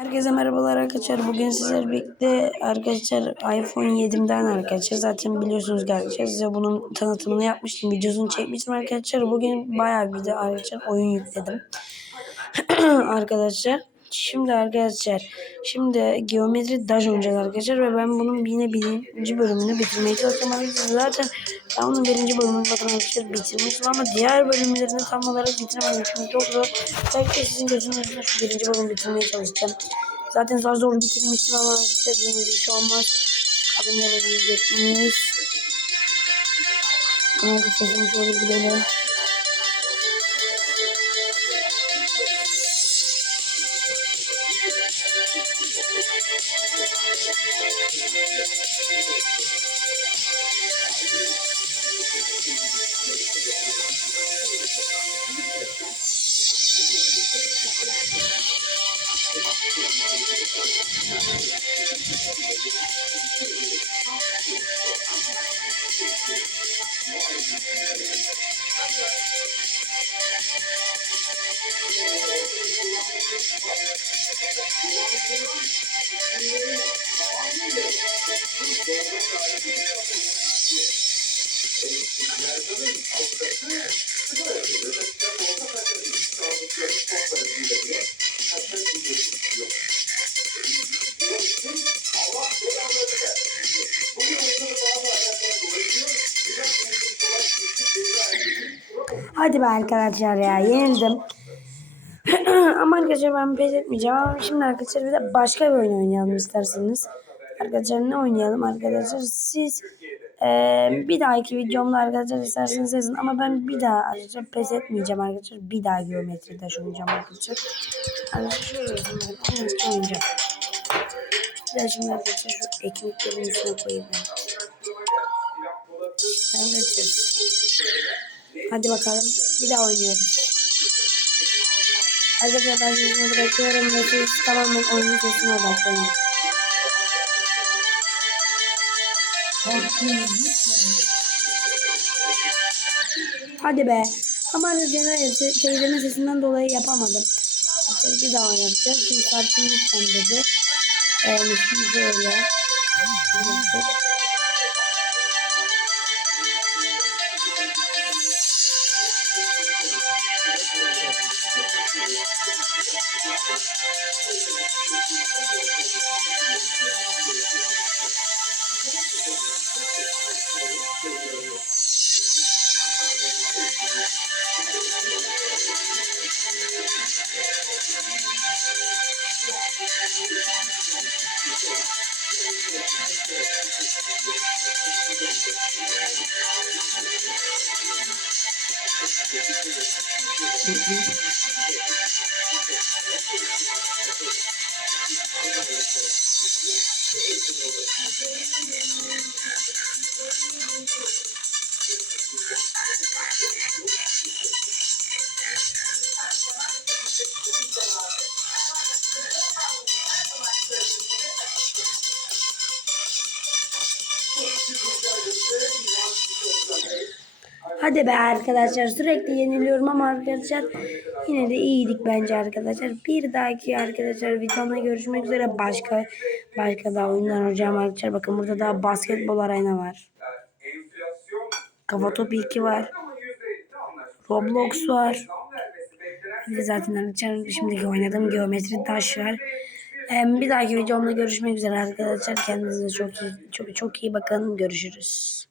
Herkese merhabalar arkadaşlar. Bugün sizlerle birlikte arkadaşlar iPhone 7'den arkadaşlar. Zaten biliyorsunuz arkadaşlar size bunun tanıtımını yapmıştım. Videosunu çekmiştim arkadaşlar. Bugün bayağı bir de arkadaşlar oyun yükledim. arkadaşlar. Şimdi arkadaşlar. Şimdi geometri daş oynayacağız arkadaşlar. Ve ben bunun yine birinci bölümünü bitirmeye çalışacağım arkadaşlar. Zaten ben onun birinci bölümünü bakın arkadaşlar bitirmiştim. Ama diğer bölümlerini tam olarak bitiremedim. Çünkü çok zor. Belki sizin gözünüzün önünde şu birinci bölümü bitirmeye çalışacağım. Zaten zar zor bitirmiştim ama istediğiniz şey olmaz. Kadın yapabilecek miyiz? Ama sesini şöyle Thank you. Thank you. Hadi be arkadaşlar ya yenildim. Ama arkadaşlar ben pes etmeyeceğim ama şimdi arkadaşlar bir de başka bir oyun oynayalım isterseniz. Arkadaşlar ne oynayalım arkadaşlar siz eee, bir dahaki videomda arkadaşlar isterseniz yazın ama ben bir daha arkadaşlar pes etmeyeceğim arkadaşlar bir daha geometri taş oynayacağım arkadaşlar. Arkadaşlar şöyle ben oynayacağım. De şimdi arkadaşlar şu ekmeklerin üstüne koyayım ben. Arkadaşlar. Hadi bakalım bir daha oynuyoruz. Arkadaşlar ben sizi bırakıyorum ve siz tamamen oyunun sesine odaklanın. Hadi be. Ama arkadaşlar te teyzemin sesinden dolayı yapamadım. Bir daha oynayacağız. Şimdi kartım lütfen dedi. Ee, şimdi şöyle. Arkadaşlar. Hadi be arkadaşlar sürekli yeniliyorum ama arkadaşlar yine de iyiydik bence arkadaşlar. Bir dahaki arkadaşlar videomda görüşmek üzere başka başka da oyunlar oynayacağım arkadaşlar. Bakın burada da basketbol arena var. Kafa topu 2 var. Roblox var. Bir zaten arkadaşlar şimdiki oynadığım geometri taş var. Bir dahaki videomda görüşmek üzere arkadaşlar. Kendinize çok iyi, çok çok iyi bakın. Görüşürüz.